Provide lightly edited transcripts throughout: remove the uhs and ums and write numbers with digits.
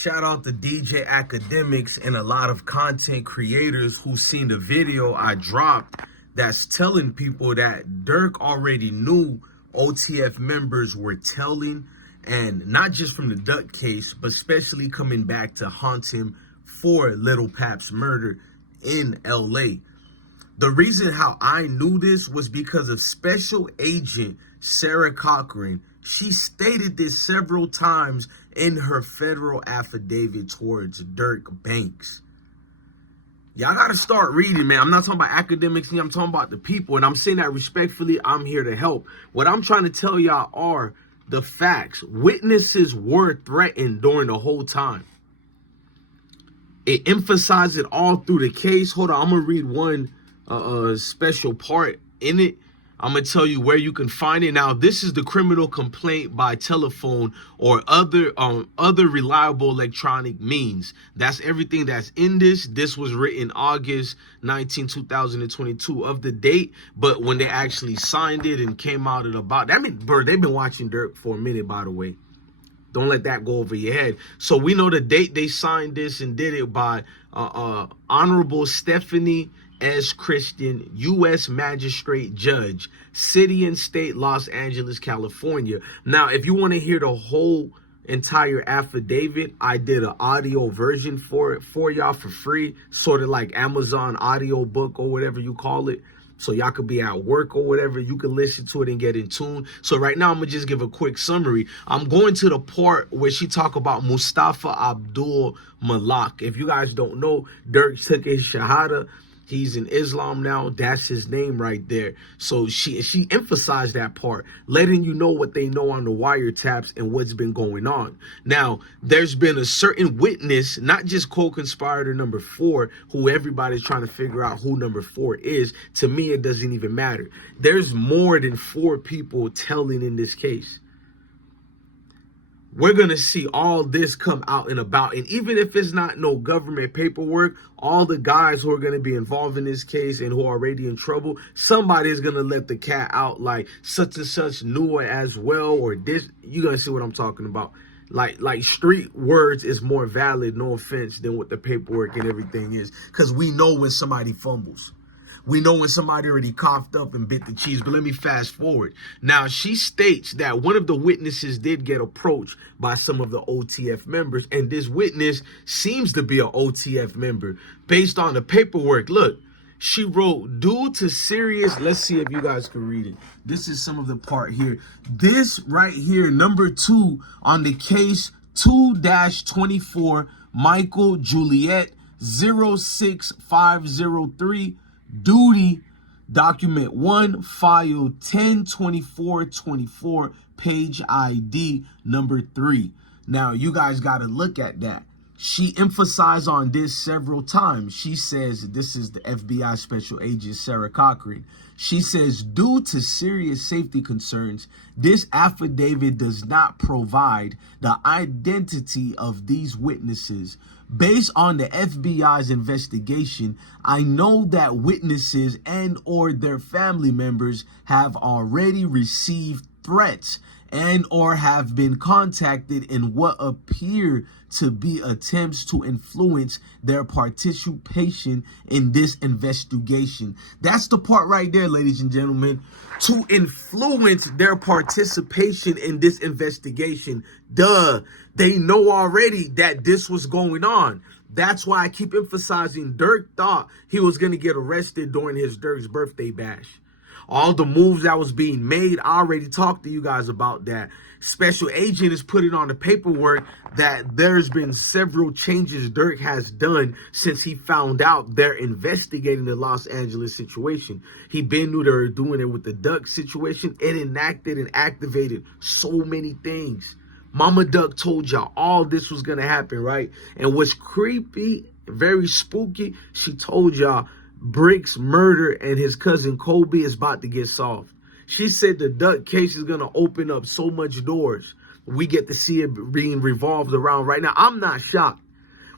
Shout out to DJ Academics and a lot of content creators who seen the video I dropped that's telling people that Durk already knew OTF members were telling, and not just from the Duck case, but especially coming back to haunt him for Little Pap's murder in LA. The reason how I knew this was because of Special Agent Sarah Corcoran. She stated this several times in her federal affidavit towards Durk Banks. Y'all got to start reading, man. I'm not talking about academics. I'm talking about the people. And I'm saying that respectfully. I'm here to help. What I'm trying to tell y'all are the facts. Witnesses were threatened during the whole time. It emphasized it all through the case. Hold on. I'm going to read one special part in it. I'm going to tell you where you can find it. Now, this is the criminal complaint by telephone or other reliable electronic means. That's everything that's in this. This was written August 19, 2022 of the date. But when they actually signed it and came out at about, I mean, bro, they've been watching Durk for a minute, by the way. Don't let that go over your head. So we know the date they signed this and did it by Honorable Stephanie S. Christian, U.S. Magistrate Judge, City and State, Los Angeles, California. Now, if you want to hear the whole entire affidavit, I did an audio version for it for y'all for free, sort of like Amazon audio book or whatever you call it. So y'all could be at work or whatever. You can listen to it and get in tune. So right now, I'm going to just give a quick summary. I'm going to the part where she talk about Mustafa Abdul Malak. If you guys don't know, Durk took his Shahada. He's in Islam now. That's his name right there. So she emphasized that part, letting you know what they know on the wiretaps and what's been going on. Now, there's been a certain witness, not just co-conspirator number 4, who everybody's trying to figure out who number 4 is. To me, it doesn't even matter. There's more than 4 people telling in this case. We're going to see all this come out and about. And even if it's not no government paperwork, all the guys who are going to be involved in this case and who are already in trouble, somebody is going to let the cat out, like such and such knew it as well, or this. You're going to see what I'm talking about. Like street words is more valid, no offense, than what the paperwork and everything is. Because we know when somebody fumbles. We know when somebody already coughed up and bit the cheese. But let me fast forward. Now, she states that one of the witnesses did get approached by some of the OTF members. And this witness seems to be an OTF member based on the paperwork. Look, she wrote, due to serious, let's see if you guys can read it. This is some of the part here. This right here, number 2 on the case 2-24, Michael Juliet 06503. Duty, document 1, file 102424, page ID number 3. Now, you guys got to look at that. She emphasized on this several times. She says, this is the FBI Special Agent Sarah Corcoran. She says, due to serious safety concerns, this affidavit does not provide the identity of these witnesses. Based on the FBI's investigation, I know that witnesses and or their family members have already received threats and or have been contacted in what appear to be attempts to influence their participation in this investigation. That's the part right there, ladies and gentlemen. To influence their participation in this investigation. Duh. They know already that this was going on. That's why I keep emphasizing Durk thought he was going to get arrested during his Durk's birthday bash. All the moves that was being made, I already talked to you guys about that. Special Agent is putting on the paperwork that there's been several changes Durk has done since he found out they're investigating the Los Angeles situation. He been knew they were doing it with the Duck situation. It enacted and activated so many things. Mama Duck told y'all all this was going to happen, right? And what's creepy, very spooky, she told y'all Brick's murder and his cousin Kobe is about to get solved. She said the Duck case is going to open up so much doors. We get to see it being revolved around right now. I'm not shocked.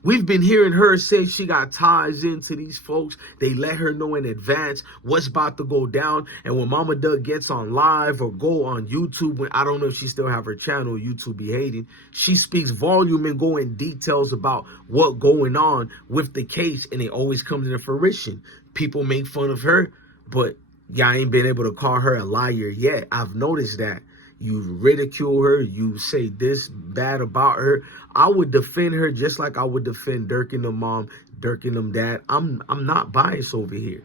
We've been hearing her say she got ties into these folks. They let her know in advance what's about to go down. And when Mama Doug gets on live or go on YouTube, when I don't know if she still have her channel, YouTube be hating, she speaks volume and go in details about what going on with the case. And it always comes into fruition. People make fun of her, but y'all ain't been able to call her a liar yet. I've noticed that. You ridicule her, you say this bad about her. I would defend her just like I would defend Durk and the mom, Durk and them dad. I'm not biased over here.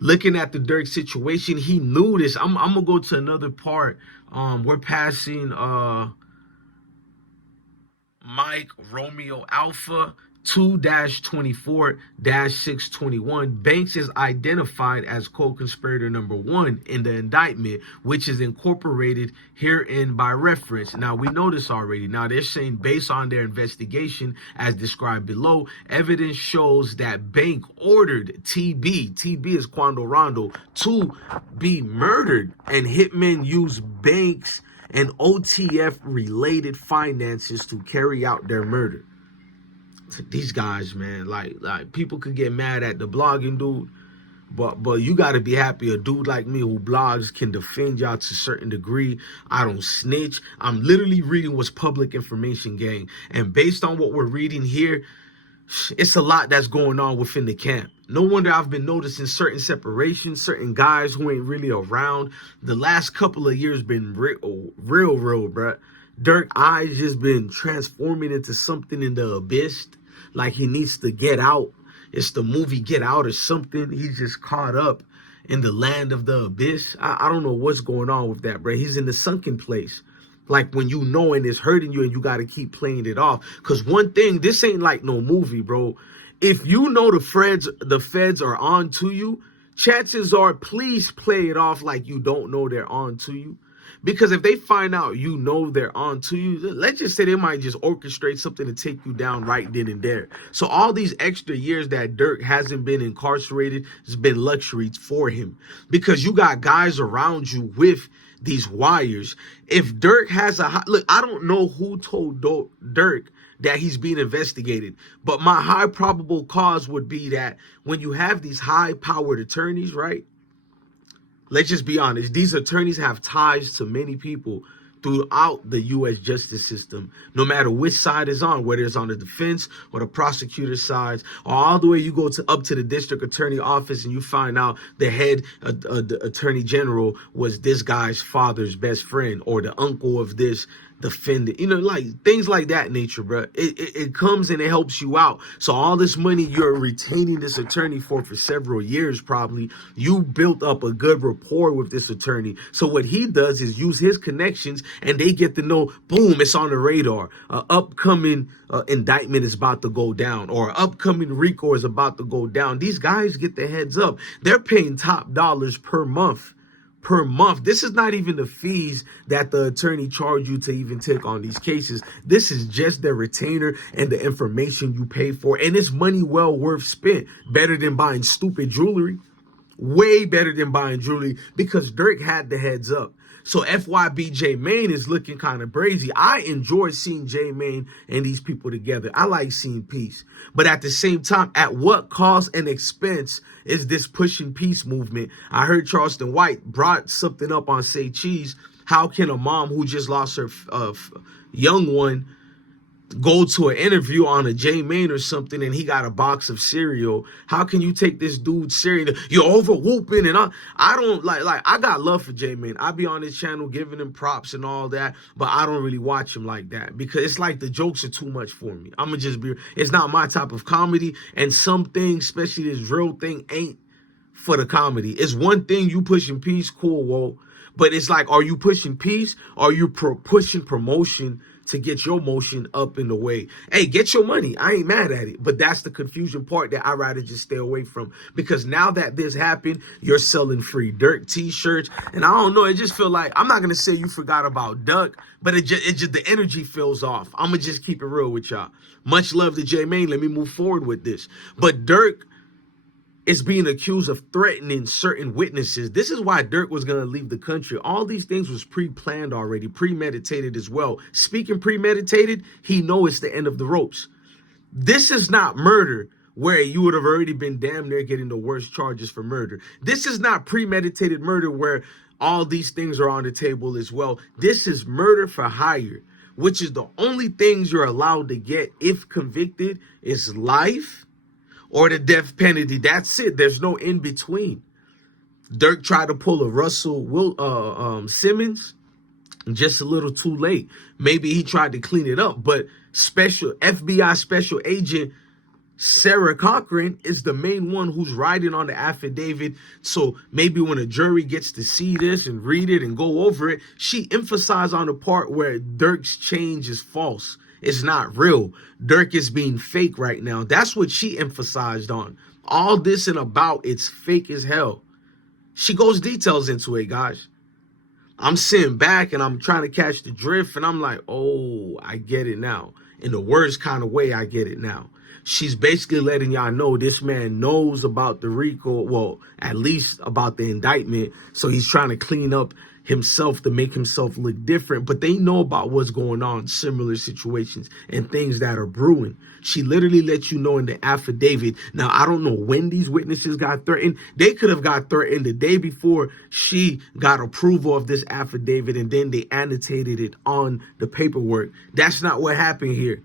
Looking at the Durk situation, he knew this. I'm gonna go to another part. We're passing Mike Romeo Alpha 2-24-621. Banks is identified as co-conspirator number 1 in the indictment, which is incorporated herein by reference. Now, we know this already. Now, they're saying based on their investigation as described below, evidence shows that Bank ordered TB is Quando Rondo, to be murdered, and hitmen used Banks and OTF related finances to carry out their murder. These guys, man, like people could get mad at the blogging dude, but you got to be happy a dude like me who blogs can defend y'all to a certain degree. I don't snitch. I'm literally reading what's public information, gang. And based on what we're reading here, it's a lot that's going on within the camp. No wonder I've been noticing certain separations, certain guys who ain't really around. The last couple of years been real, bruh. Durk eyes just been transforming into something in the abyss, like he needs to get out. It's the movie Get Out or something. He's just caught up in the land of the abyss. I don't know what's going on with that, bro. He's in the sunken place. Like when you know and it's hurting you and you got to keep playing it off. Because one thing, this ain't like no movie, bro. If you know the feds are on to you, chances are please play it off like you don't know they're on to you. Because if they find out you know they're on to you, let's just say they might just orchestrate something to take you down right then and there. So all these extra years that Durk hasn't been incarcerated has been luxuries for him. Because you got guys around you with these wires. If Durk has look, I don't know who told Durk that he's being investigated, but my high probable cause would be that when you have these high-powered attorneys, right? Let's just be honest. These attorneys have ties to many people throughout the U.S. justice system, no matter which side is on, whether it's on the defense or the prosecutor's side, or all the way you go up to the district attorney office and you find out the head the attorney general was this guy's father's best friend or the uncle of this defendant, you know, like things like that nature, bro. It comes and it helps you out. So all this money you're retaining this attorney for several years, probably you built up a good rapport with this attorney. So what he does is use his connections and they get to know, boom, it's on the radar. Upcoming indictment is about to go down, or upcoming RICO is about to go down. These guys get the heads up. They're paying top dollars per month. This is not even the fees that the attorney charge you to even take on these cases. This is just their retainer and the information you pay for. And it's money well worth spent. Better than buying stupid jewelry. Way better than buying jewelry, because Durk had the heads up. So FYB J Mane is looking kind of brazy. I enjoy seeing J Mane and these people together. I like seeing peace. But at the same time, at what cost and expense is this pushing peace movement? I heard Charleston White brought something up on Say Cheese. How can a mom who just lost her young one go to an interview on a J Mane or something and he got a box of cereal? How can you take this dude serious? You're over whooping, and I don't like I got love for J Mane. I be on his channel giving him props and all that, but I don't really watch him like that because it's like the jokes are too much for me. I'ma just be, it's not my type of comedy, and some things, especially this real thing, ain't for the comedy. It's one thing you pushing peace, cool, whoa, but it's like, are you pushing peace? Or are you pushing promotion to get your motion up in the way? Hey, get your money. I ain't mad at it. But that's the confusion part that I'd rather just stay away from. Because now that this happened, you're selling free Durk t-shirts. And I don't know, it just feel like, I'm not going to say you forgot about Duck, but it just the energy feels off. I'm going to just keep it real with y'all. Much love to J Mane. Let me move forward with this. But Durk is being accused of threatening certain witnesses. This is why Durk was going to leave the country. All these things was pre-planned already, premeditated as well. Speaking premeditated, he know it's the end of the ropes. This is not murder where you would have already been damn near getting the worst charges for murder. This is not premeditated murder where all these things are on the table as well. This is murder for hire, which is the only things you're allowed to get if convicted is life or the death penalty. That's it. There's no in between. Durk tried to pull a Simmons, just a little too late. Maybe he tried to clean it up, but FBI special agent Sarah Corcoran is the main one who's writing on the affidavit. So maybe when a jury gets to see this and read it and go over it, she emphasized on the part where Durk's change is false. It's not real. Durk is being fake right now. That's what she emphasized on. All this and about, it's fake as hell. She goes details into it, guys. I'm sitting back and I'm trying to catch the drift, and I'm like, oh, I get it now. In the worst kind of way, I get it now. She's basically letting y'all know this man knows about the RICO, well, at least about the indictment. So he's trying to clean up himself to make himself look different. But they know about what's going on, similar situations and things that are brewing. She literally lets you know in the affidavit. Now, I don't know when these witnesses got threatened. They could have got threatened the day before she got approval of this affidavit, and then they annotated it on the paperwork. That's not what happened here.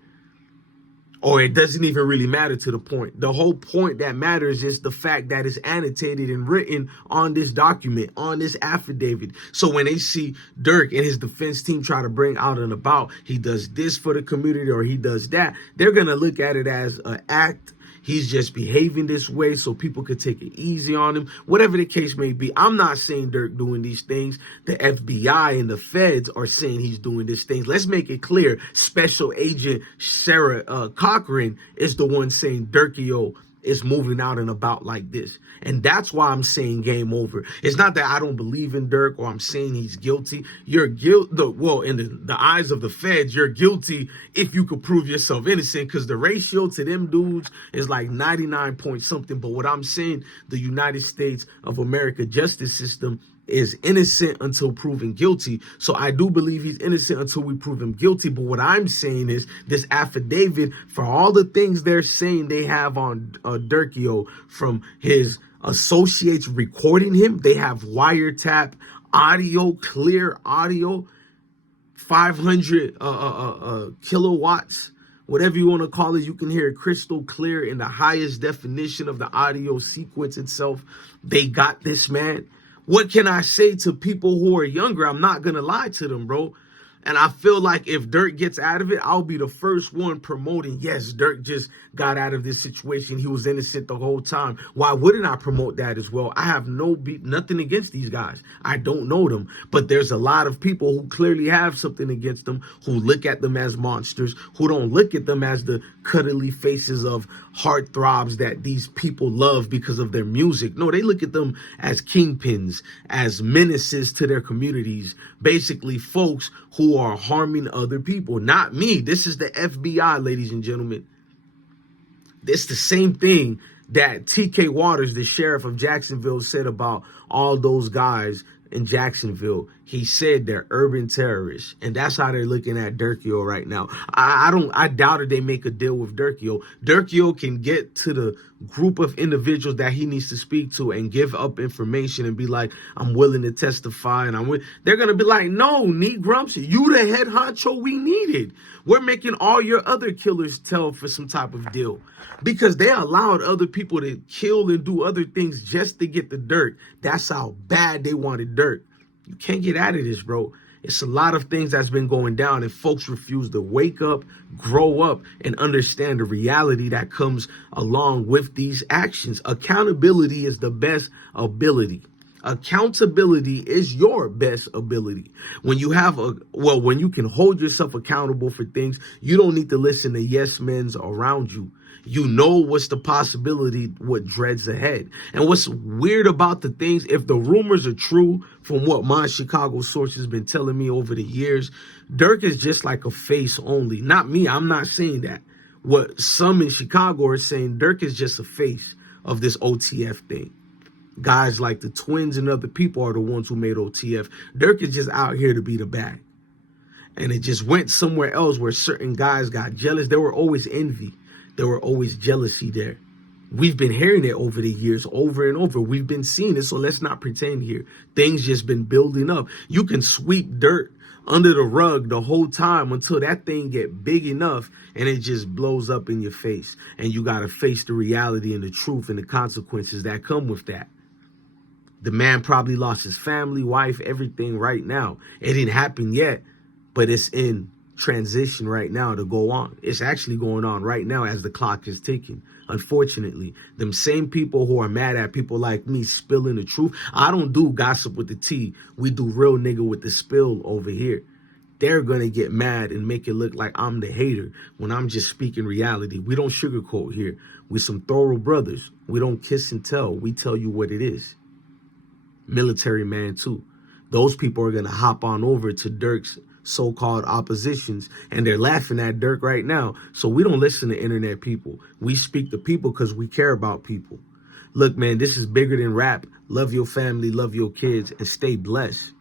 Or it doesn't even really matter to the point. The whole point that matters is the fact that it's annotated and written on this document, on this affidavit. So when they see Durk and his defense team try to bring out and about, he does this for the community or he does that, they're going to look at it as an act. He's just behaving this way so people could take it easy on him. Whatever the case may be, I'm not saying Durk doing these things. The FBI and the feds are saying he's doing these things. Let's make it clear. Special Agent Sarah Corcoran is the one saying Durkio is moving out and about like this. And that's why I'm saying game over. It's not that I don't believe in Durk or I'm saying he's guilty. You're well, in the eyes of the feds, you're guilty if you could prove yourself innocent, because the ratio to them dudes is like 99 point something. But what I'm saying, the United States of America justice system is innocent until proven guilty. So I do believe he's innocent until we prove him guilty. But what I'm saying is this affidavit, for all the things they're saying they have on Durkio, from his associates recording him, they have wiretap audio, clear audio, 500 kilowatts, whatever you want to call it. You can hear it crystal clear in the highest definition of the audio sequence itself. They got this, man. What can I say to people who are younger? I'm not going to lie to them, bro. And I feel like if Durk gets out of it, I'll be the first one promoting, yes, Durk just got out of this situation. He was innocent the whole time. Why wouldn't I promote that as well? I have nothing against these guys. I don't know them. But there's a lot of people who clearly have something against them, who look at them as monsters, who don't look at them as the cuddly faces of heartthrobs that these people love because of their music. No, they look at them as kingpins, as menaces to their communities, basically folks who are harming other people. Not me. This is the FBI, ladies and gentlemen. It's the same thing that T.K. Waters, the sheriff of Jacksonville, said about all those guys in Jacksonville. He said they're urban terrorists, and that's how they're looking at Durkio right now. I doubted they make a deal with Durkio. Durkio can get to the group of individuals that he needs to speak to and give up information and be like, I'm willing to testify, and they're gonna be like, no, Neat Grumps, you the head honcho we needed. We're making all your other killers tell for some type of deal, because they allowed other people to kill and do other things just to get the dirt. That's how bad they wanted Durk. You can't get out of this, bro. It's a lot of things that's been going down, and folks refuse to wake up, grow up, and understand the reality that comes along with these actions. Accountability is the best ability. Accountability is your best ability. When you have when you can hold yourself accountable for things, you don't need to listen to yes men's around you. You know what's the possibility, what dreads ahead. And what's weird about the things, if the rumors are true from what my Chicago sources been telling me over the years, Durk is just like a face only. Not me. I'm not saying that. What some in Chicago are saying, Durk is just a face of this OTF thing. Guys like the twins and other people are the ones who made OTF. Durk is just out here to be the bad. And it just went somewhere else where certain guys got jealous. There were always envy. There were always jealousy there. We've been hearing it over the years, over and over. We've been seeing it, so let's not pretend here. Things just been building up. You can sweep dirt under the rug the whole time until that thing get big enough and it just blows up in your face. And you got to face the reality and the truth and the consequences that come with that. The man probably lost his family, wife, everything right now. It didn't happen yet, but it's in transition right now to go on. It's actually going on right now as the clock is ticking. Unfortunately, them same people who are mad at people like me spilling the truth. I don't do gossip with the tea. We do real nigga with the spill over here. They're going to get mad and make it look like I'm the hater when I'm just speaking reality. We don't sugarcoat here. We some thorough brothers. We don't kiss and tell. We tell you what it is. Military man too. Those people are going to hop on over to Durk's so-called oppositions, and they're laughing at Durk right now. So we don't listen to internet people. We speak to people because we care about people. Look, man, this is bigger than rap. Love your family, love your kids, and stay blessed.